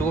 2